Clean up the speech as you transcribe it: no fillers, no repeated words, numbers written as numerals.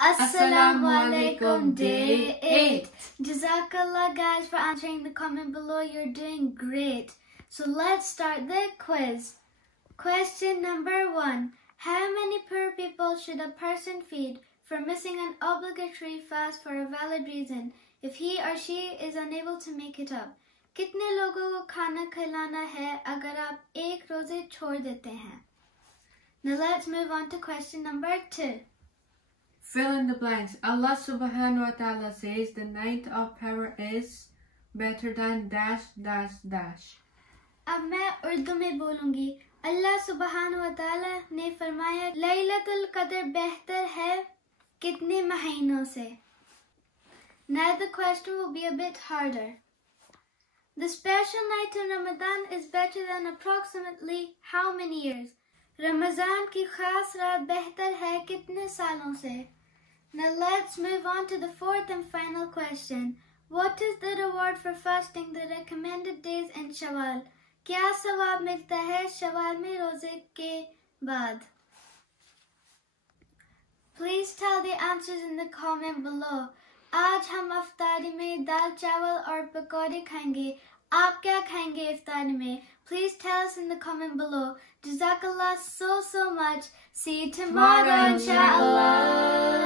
Assalamu alaikum, day 8. Jazakallah guys for answering the comment below. You're doing great. So let's start the quiz. Question number 1. How many poor people should a person feed for missing an obligatory fast for a valid reason if he or she is unable to make it up? कितने लोगों को खाना खिलाना है अगर आप एक रोजे छोड़ देते हैं? Now let's move on to question number 2. Fill in the blanks. Allah subhanahu wa ta'ala says the night of power is better than dash dash dash. अब मैं उर्दू में बोलूंगी. अल्लाह सुबहान व ताला ने फरमाया लैलतुल कद्र बेहतर है कितने महीनों से. Now the question will be a bit harder. The special night in Ramadan is better than approximately how many years? Ramazan की खास रात बेहतर है कितने सालों से? Now let's move on to the fourth and final question. What is the reward for fasting the recommended days in Shawwal? क्या सवाब मिलता है शवाल में रोजे के बाद? Please tell the answers in the comment below. आज हम इफ्तारी में दाल चावल और पकौड़े खाएंगे. आप क्या खाएंगे इफ्तारी में? Please tell us in the comment below. Jazakallah so much. See you tomorrow, inshallah.